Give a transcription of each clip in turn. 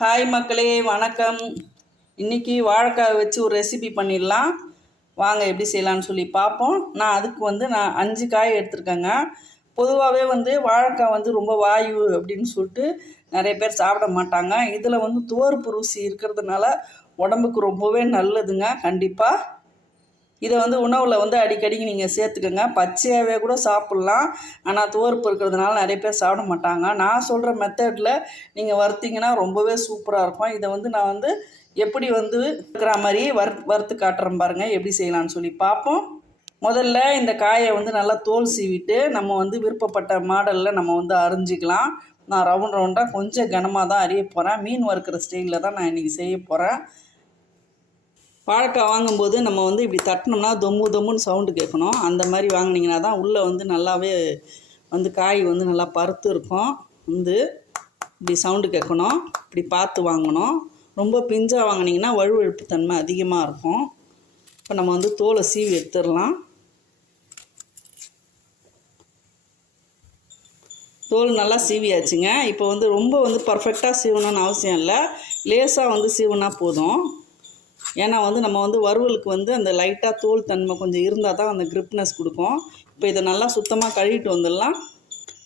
Hi மக்களே வணக்கம். இன்றைக்கி வாழைக்காய் வச்சு ஒரு ரெசிபி பண்ணிடலாம். வாங்க எப்படி செய்யலான்னு சொல்லி பார்ப்போம். நான் அதுக்கு வந்து நான் அஞ்சு காய் எடுத்திருக்கேங்க. பொதுவாகவே வந்து வாழைக்காய் வந்து ரொம்ப வாயு அப்படின்னு சொல்லிட்டு நிறைய பேர் சாப்பிட மாட்டாங்க. இதில் வந்து துவர்ப்பு ருசி இருக்கிறதுனால உடம்புக்கு ரொம்பவே நல்லதுங்க. கண்டிப்பாக இதை வந்து உணவில் வந்து அடிக்கடிக்கு நீங்கள் சேர்த்துக்கோங்க. பச்சையாகவே கூட சாப்பிட்லாம். ஆனால் துவர்ப்பு இருக்கிறதுனால நிறைய பேர் சாப்பிட மாட்டாங்க. நான் சொல்கிற மெத்தடில் நீங்கள் வறுத்தீங்கன்னா ரொம்பவே சூப்பராக இருக்கும். இதை வந்து நான் வந்து எப்படி வந்து இருக்கிற மாதிரி வறு வறுத்து காட்டுறேன் பாருங்கள் எப்படி செய்யலாம்னு சொல்லி பார்ப்போம். முதல்ல இந்த காயை வந்து நல்லா தோல் சீவிட்டு நம்ம வந்து விருப்பப்பட்ட மாடலில் நம்ம வந்து அரிஞ்சிக்கலாம். நான் ரவுண்ட் ரவுண்டாக கொஞ்சம் கனமாக தான் அறிய போகிறேன் மீன் வறுக்கிற ஸ்டைலில் தான் நான் இன்றைக்கி செய்ய போகிறேன் வாழைக்காய் வாங்கும்போது நம்ம வந்து இப்படி தட்டினோம்னா தொம்மு தொம்முன்னு சவுண்டு கேட்கணும். அந்த மாதிரி வாங்கினீங்கன்னா தான் உள்ளே வந்து நல்லாவே வந்து காய் வந்து நல்லா பருத்து இருக்கும். வந்து இப்படி சவுண்டு கேட்கணும். இப்படி பார்த்து வாங்கணும். ரொம்ப பிஞ்சாக வாங்கினீங்கன்னா வழுவழுப்பு தன்மை அதிகமாக இருக்கும். இப்போ நம்ம வந்து தோலை சீவி எடுத்துடலாம். தோல் நல்லா சீவியாச்சுங்க. இப்போ வந்து ரொம்ப வந்து பர்ஃபெக்டாக சீவணும்னு அவசியம் இல்லை. லேசாக வந்து சீவுனா போதும். ஏன்னா வந்து நம்ம வந்து வறுவலுக்கு வந்து அந்த லைட்டாக தோல் தன்மை கொஞ்சம் இருந்தால் தான் அந்த கிரிப்னஸ் கொடுக்கும். இப்போ இதை நல்லா சுத்தமாக கழுவிட்டு வந்துடலாம்.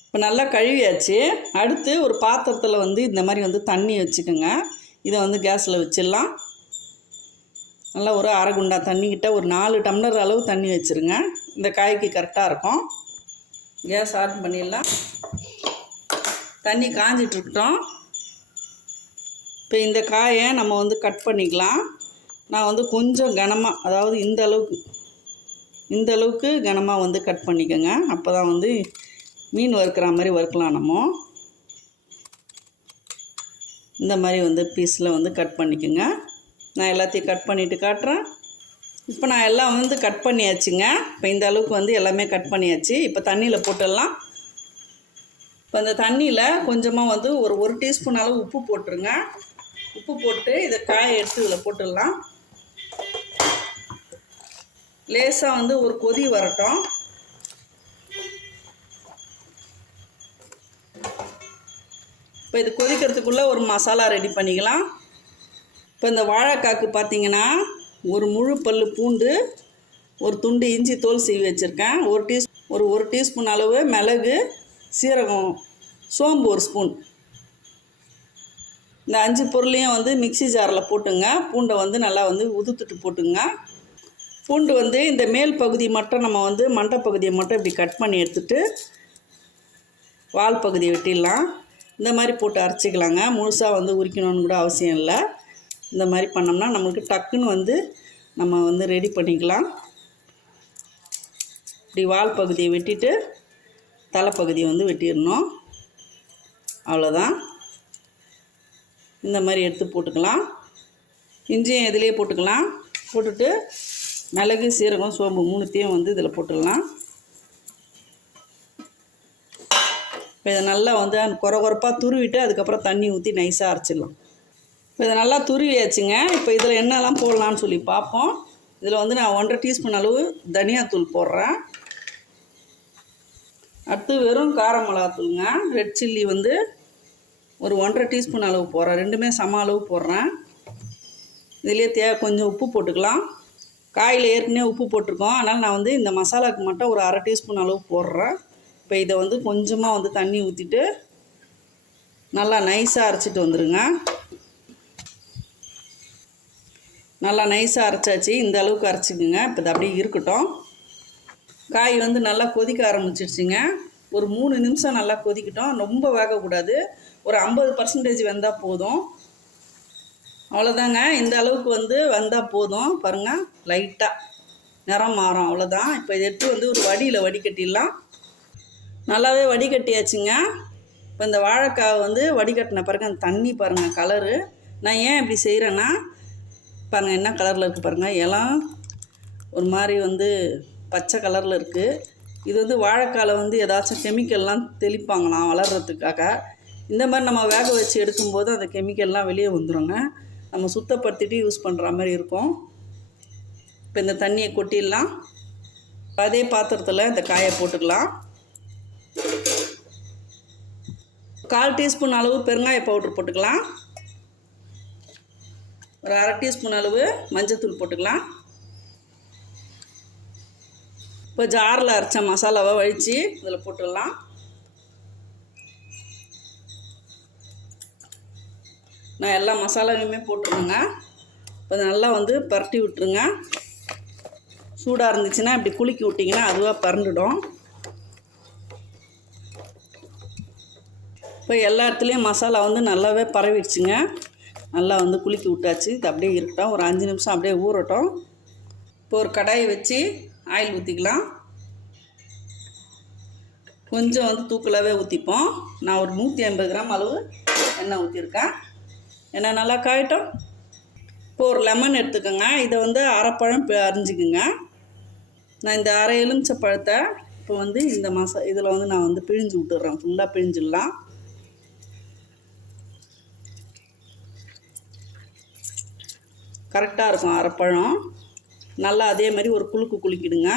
இப்போ நல்லா கழுவியாச்சு. அடுத்து ஒரு பாத்திரத்தில் வந்து இந்த மாதிரி வந்து தண்ணி வச்சுக்கோங்க. இதை வந்து கேஸில் வச்சிடலாம். நல்லா ஒரு அரை குண்டா தண்ணிக்கிட்ட ஒரு நாலு டம்ளர் அளவு தண்ணி வச்சுருங்க. இந்த காய்க்கு கரெக்டாக இருக்கும். கேஸ் ஆன் பண்ணிடலாம். தண்ணி காஞ்சிட்ருக்கட்டும் இப்போ இந்த காயை நம்ம வந்து கட் பண்ணிக்கலாம். நான் வந்து கொஞ்சம் கனமாக அதாவது இந்த அளவுக்கு இந்த அளவுக்கு கனமாக வந்து கட் பண்ணிக்கோங்க. அப்போ தான் வந்து மீன் வறுக்கிற மாதிரி வறுக்கலாம் நம்ம. இந்த மாதிரி வந்து பீஸில் வந்து கட் பண்ணிக்கோங்க. நான் எல்லாத்தையும் கட் பண்ணிவிட்டு காட்டுறேன். இப்போ நான் எல்லாம் வந்து கட் பண்ணியாச்சுங்க. இப்போ இந்த அளவுக்கு வந்து எல்லாமே கட் பண்ணியாச்சு. இப்போ தண்ணியில் போட்டுடலாம். இப்போ அந்த தண்ணியில் கொஞ்சமாக வந்து ஒரு ஒரு டீஸ்பூன் அளவு உப்பு போட்டுருங்க. உப்பு போட்டு இதை காய எடுத்து இதில் போட்டுடலாம். லேசாக வந்து ஒரு கொதி வரட்டும். இப்போ இது கொதிக்கிறதுக்குள்ளே ஒரு மசாலா ரெடி பண்ணிக்கலாம். இப்போ இந்த வாழைக்காக்கு பார்த்தீங்கன்னா ஒரு முழு பல் பூண்டு ஒரு துண்டு இஞ்சி தோல் சீவி வச்சுருக்கேன். ஒரு டீஸ் ஒரு ஒரு டீஸ்பூன் அளவு மிளகு சீரகம் சோம்பு ஒரு ஸ்பூன். இந்த அஞ்சு பொருளையும் வந்து மிக்சி ஜாரில் போட்டுங்க. பூண்டை வந்து நல்லா வந்து உதுத்துட்டு போட்டுங்க. பூண்டு வந்து இந்த மேல் பகுதி மட்டும் நம்ம வந்து மண்டை பகுதியை மட்டும் இப்படி கட் பண்ணி எடுத்துட்டு வால் பகுதியை வெட்டிடலாம். இந்த மாதிரி போட்டு அரைச்சிக்கலாங்க. முழுசாக வந்து உரிக்கணும்னு கூட அவசியம் இல்லை. இந்த மாதிரி பண்ணோம்னா நம்மளுக்கு டக்குன்னு வந்து நம்ம வந்து ரெடி பண்ணிக்கலாம். இப்படி வால் பகுதியை வெட்டிட்டு தலைப்பகுதியை வந்து வெட்டிடணும். அவ்வளோதான். இந்த மாதிரி எடுத்து போட்டுக்கலாம். இஞ்சியும் இதிலே போட்டுக்கலாம். போட்டுட்டு மிளகு சீரகம் சோம்பு மூணுத்தையும் வந்து இதில் போட்டுடலாம். இப்போ இதை நல்லா வந்து குறை குறைப்பாக துருவிட்டு அதுக்கப்புறம் தண்ணி ஊற்றி நைஸாக அரைச்சிடலாம். இப்போ இதை நல்லா துருவியாச்சுங்க. இப்போ இதில் என்னெல்லாம் போடலான்னு சொல்லி பார்ப்போம். இதில் வந்து நான் ஒன்றரை டீஸ்பூன் அளவு தனியாத்தூள் போடுறேன். அடுத்து வெறும் கார மிளகாத்தூளுங்க. ரெட் சில்லி வந்து ஒரு ஒன்றரை டீஸ்பூன் அளவு போடுறேன். ரெண்டுமே சம அளவு போடுறேன். இதிலே தே கொஞ்சம் உப்பு போட்டுக்கலாம். காயில் ஏற்கனவே உப்பு போட்டிருக்கோம். அதனால் நான் வந்து இந்த மசாலாவுக்கு மட்டும் ஒரு அரை டீஸ்பூன் அளவு போடுறேன். இப்போ இதை வந்து கொஞ்சமாக வந்து தண்ணி ஊற்றிட்டு நல்லா நைஸாக அரைச்சிட்டு வந்துடுங்க நல்லா நைஸாக அரைச்சாச்சு. இந்த அளவுக்கு அரைச்சிக்குங்க. இப்போ இது அப்படியே இருக்கட்டும். காய் வந்து நல்லா கொதிக்க ஆரம்பிச்சிருச்சுங்க. ஒரு மூணு நிமிஷம் நல்லா கொதிக்கட்டும். ரொம்ப வேகக்கூடாது. ஒரு ஐம்பது பர்சன்டேஜ் வெந்தால் போதும். அவ்வளோதாங்க இந்த அளவுக்கு வந்து வந்தால் போதும். பாருங்கள் லைட்டாக நிறம் மாறும். அவ்வளோதான் இப்போ இதை எடுத்து வந்து ஒரு வடியில் வடிகட்டிடலாம். நல்லாவே வடிகட்டியாச்சுங்க. இப்போ இந்த வாழைக்காய் வந்து வடிகட்டின பிறகு அந்த தண்ணி பாருங்கள் கலரு நான் ஏன் இப்படி செய்கிறேன்னா பாருங்கள் என்ன கலரில் இருக்குது பாருங்கள் இலம் ஒரு மாதிரி வந்து பச்சை கலரில் இருக்குது இது வந்து வாழைக்காயில் வந்து ஏதாச்சும் கெமிக்கல்லாம் தெளிப்பாங்களாம் வளர்கிறதுக்காக இந்த மாதிரி நம்ம வேக வச்சு எடுக்கும்போது அந்த கெமிக்கல்லாம் வெளியே வந்துடுங்க நம்ம சுத்தப்படுத்திட்டு யூஸ் பண்ணுற மாதிரி இருக்கும். இப்போ இந்த தண்ணியை கொட்டிடலாம். அதே பாத்திரத்தில் இந்த காயை போட்டுக்கலாம். கால் டீஸ்பூன் அளவு பெருங்காய பவுட்ரு போட்டுக்கலாம். ஒரு அரை டீஸ்பூன் அளவு மஞ்சத்தூள் போட்டுக்கலாம். இப்போ ஜாரில் அரைச்ச மசாலாவை வழித்து இதில் போட்டுடலாம். நான் எல்லா மசாலாவையுமே போட்டுருங்க இப்போ நல்லா வந்து பரட்டி விட்டுருங்க. சூடாக இருந்துச்சுன்னா இப்படி குலுக்கி விட்டிங்கன்னா அதுவாக பறந்துடும் இப்போ எல்லா இடத்துலையும் மசாலா வந்து நல்லாவே பரவிடுச்சுங்க. நல்லா வந்து குலுக்கி விட்டாச்சு. இது அப்படியே இருக்கட்டும். ஒரு அஞ்சு நிமிஷம் அப்படியே ஊறட்டும். இப்போ ஒரு கடாயை வச்சு ஆயில் ஊற்றிக்கலாம் கொஞ்சம் வந்து தூக்கலாகவே ஊற்றிப்போம் நான் ஒரு நூற்றி ஐம்பது கிராம் அளவு எண்ணெய் ஊற்றிருக்கேன் ஏன்னா நல்லா காயட்டும். இப்போ ஒரு லெமன் எடுத்துக்கோங்க. இதை வந்து அரைப்பழம் அரிஞ்சிக்கோங்க. நான் இந்த அரை எலுமிச்சை பழத்தை இப்போ வந்து இந்த மசா இதில் வந்து நான் வந்து பிழிஞ்சு விட்டுறேன். ஃபுல்லாக பிழிஞ்சிடலாம். கரெக்டாக இருக்கும் அரைப்பழம். நல்லா அதே மாதிரி ஒரு குலுக்கு குலுக்கிடுங்க.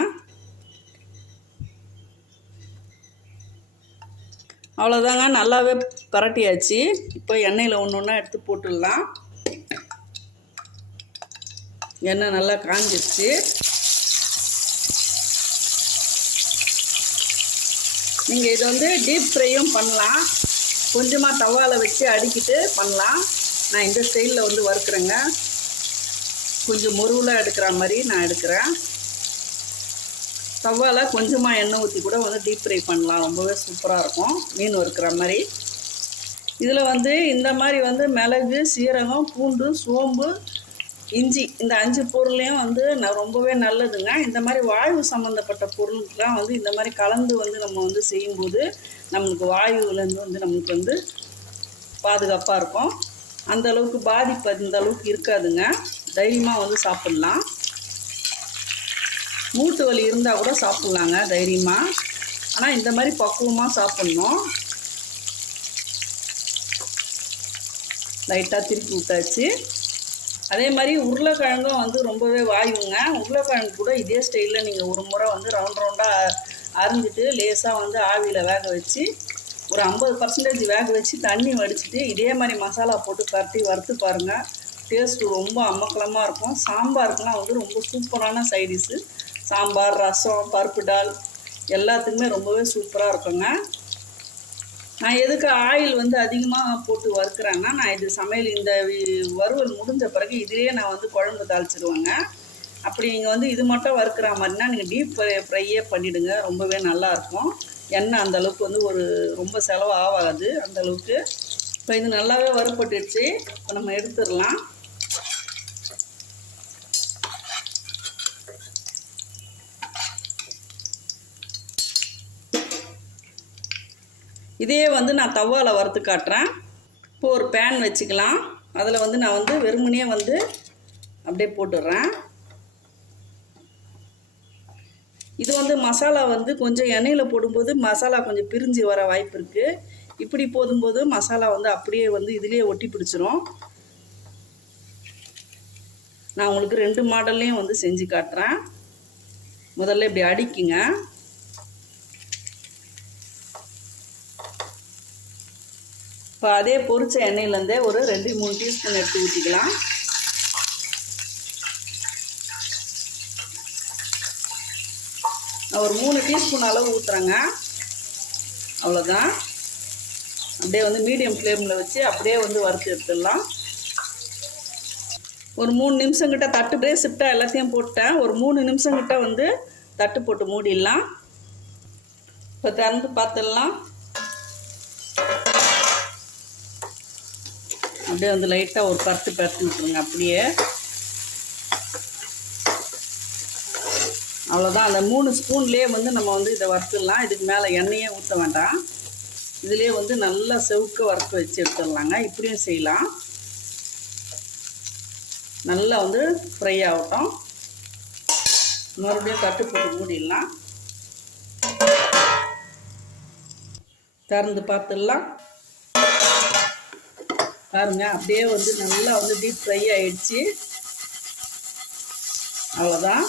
அவ்வளோதாங்க நல்லாவே பரட்டியாச்சு. இப்போ எண்ணெயில் ஒன்று ஒன்றா எடுத்து போட்டுடலாம். எண்ணெய் நல்லா காஞ்சிடுச்சு நீங்கள் இது வந்து டீப் ஃப்ரையும் பண்ணலாம். கொஞ்சமாக தவாவில் வச்சு அடிக்கிட்டு பண்ணலாம். நான் இந்த ஸ்டைலில் வந்து வறுக்கிறேங்க. கொஞ்சம் முருவில் எடுக்கிற மாதிரி நான் எடுக்கிறேன். தவால கொஞ்சமாக எண்ணெய் ஊற்றி கூட வந்து டீப் ஃப்ரை பண்ணலாம். ரொம்பவே சூப்பராக இருக்கும். மீன் வறுக்கிற மாதிரி. இதில் வந்து இந்த மாதிரி வந்து மிளகு சீரகம் பூண்டு சோம்பு இஞ்சி இந்த அஞ்சு பொருளையும் வந்து நான் ரொம்பவே நல்லதுங்க. இந்த மாதிரி வாயு சம்மந்தப்பட்ட பொருளுக்கெலாம் வந்து இந்த மாதிரி கலந்து வந்து நம்ம வந்து செய்யும்போது நம்மளுக்கு வாயுவிலேருந்து வந்து நம்மளுக்கு வந்து பாதுகாப்பாக இருக்கும். அந்த அளவுக்கு பாதிப்பு அந்த அளவுக்கு இருக்காதுங்க. தைரியமாக வந்து சாப்பிட்லாம். மூட்டு வலி இருந்தால் கூட சாப்பிட்லாங்க தைரியமாக ஆனால் இந்த மாதிரி பக்குவமாக சாப்பிட்ணும். லைட்டாக திருப்பி விட்டாச்சு. அதே மாதிரி உருளைக்கிழங்கும் வந்து ரொம்பவே வாயுங்க. உருளைக்கிழங்கு கூட இதே ஸ்டைலில் நீங்கள் ஒரு முறை வந்து ரவுண்ட் ரவுண்டாக அரிஞ்சிட்டு லேசாக வந்து ஆவியில் வேக வச்சு ஒரு ஐம்பது பர்சன்டேஜ் வேக வச்சு தண்ணி வடிச்சிட்டு இதே மாதிரி மசாலா போட்டு பரட்டி வறுத்து பாருங்கள் டேஸ்ட்டு ரொம்ப அம்மக்கலமாக இருக்கும். சாம்பாருக்குலாம் வந்து ரொம்ப சூப்பரான சைடிஷ்ஷு சாம்பார் ரசம் பருப்பு டால் எல்லாத்துக்குமே ரொம்பவே சூப்பராக இருக்குங்க. நான் எதுக்கு ஆயில் வந்து அதிகமாக போட்டு வறுக்கிறேன்னா நான் இது சமையல் இந்த வறுவல் முடிஞ்ச பிறகு இதிலே நான் வந்து குழம்பு தாளிச்சிடுவேங்க அப்படி நீங்கள் வந்து இது மட்டும் வறுக்கிற மாதிரினா நீங்கள் டீப் ஃப்ரை ஃப்ரையே பண்ணிவிடுங்க ரொம்பவே நல்லாயிருக்கும் எண்ணெய் அந்த அளவுக்கு வந்து ஒரு ரொம்ப செலவு ஆகாது அந்த அளவுக்கு. இப்போ இது நல்லாவே வறுப்பட்டுச்சு இப்போ நம்ம எடுத்துடலாம். இதே வந்து நான் தவாவில் வறுத்து காட்டுறேன். இப்போ ஒரு பேன் வச்சுக்கலாம். அதில் வந்து நான் வந்து வெறுமனே வந்து அப்படியே போட்டுடுறேன் இது வந்து மசாலா வந்து கொஞ்சம் எண்ணெயில் போடும்போது மசாலா கொஞ்சம் பிரிஞ்சு வர வாய்ப்பு இருக்குது இப்படி போதும்போது மசாலா வந்து அப்படியே வந்து இதுலேயே ஒட்டி பிடிச்சிரும். நான் உங்களுக்கு ரெண்டு மாடல்லையும் வந்து செஞ்சு காட்டுறேன். முதல்ல இப்படி அடிக்குங்க. இப்போ அதே பொரிச்ச எண்ணெயிலேருந்தே ஒரு ரெண்டு மூணு டீஸ்பூன் எடுத்து ஊற்றிக்கலாம். நான் ஒரு மூணு டீஸ்பூன் அளவு ஊற்றுறேங்க அவ்வளோதான். அப்படியே வந்து மீடியம் ஃப்ளேமில் வச்சு அப்படியே வந்து வறுத்து எடுத்துடலாம். ஒரு மூணு நிமிஷம் கிட்ட தட்டு அப்படியே சிப்டாக எல்லாத்தையும் போட்டேன் ஒரு மூணு நிமிஷம் கிட்ட வந்து தட்டு போட்டு மூடிடலாம். இப்போ திறந்து பார்த்துடலாம். அப்படியே வந்து லைட்டாக ஒரு பருத்து பருத்து விட்டுருங்க அப்படியே. அவ்வளோதான் அந்த மூணு ஸ்பூன்லேயே வந்து நம்ம வந்து இதை வறுத்துடலாம். இதுக்கு மேலே எண்ணெயே ஊற்ற வேண்டாம். இதுலேயே வந்து நல்லா செவுக்க வறுத்து வச்சு எடுத்துடலாங்க. இப்படியும் செய்யலாம். நல்லா வந்து ஃப்ரை ஆகட்டும். மறுபடியும் தட்டு போட்டு மூடிடலாம். திறந்து பார்த்துடலாம். பாருங்க அப்படியே வந்து நல்லா வந்து டீப் ஃப்ரை ஆயிடுச்சு. அவ்வளோதான்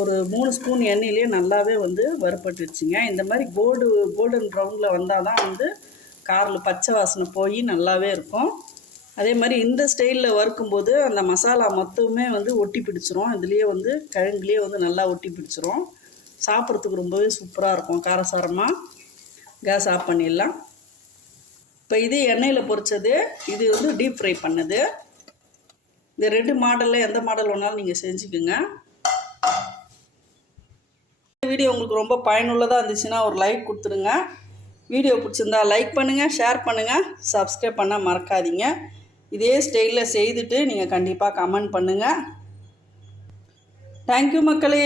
ஒரு மூணு ஸ்பூன் எண்ணெயிலே நல்லாவே வந்து வறுப்பட்டுருச்சுங்க இந்த மாதிரி கோல்டு கோல்டன் ப்ரௌனில் வந்தால் தான் வந்து காரில் பச்சை வாசனை போய் நல்லாவே இருக்கும். அதே மாதிரி இந்த ஸ்டைலில் வறுக்கும்போது அந்த மசாலா மொத்தமே வந்து ஒட்டி பிடிச்சிரும். இதுலேயே வந்து கிழங்குலேயே வந்து நல்லா ஒட்டி பிடிச்சிரும். சாப்பிட்றதுக்கு ரொம்பவே சூப்பராக இருக்கும். காரசாரமாக கேஸ் ஆஃப் பண்ணிடலாம். இப்போ இது எண்ணெயில் பொரித்தது இது வந்து டீப் ஃப்ரை பண்ணது. இந்த ரெண்டு மாடலில் எந்த மாடல் வேணாலும் நீங்கள் செஞ்சுக்கோங்க. இந்த வீடியோ உங்களுக்கு ரொம்ப பயனுள்ளதாக இருந்துச்சுன்னா ஒரு லைக் கொடுத்துருங்க. வீடியோ பிடிச்சிருந்தா லைக் பண்ணுங்கள் ஷேர் பண்ணுங்கள் சப்ஸ்கிரைப் பண்ண மறக்காதீங்க. இதே ஸ்டைலில் செய்துட்டு நீங்கள் கண்டிப்பாக கமெண்ட் பண்ணுங்கள் தேங்க்யூ மக்களே.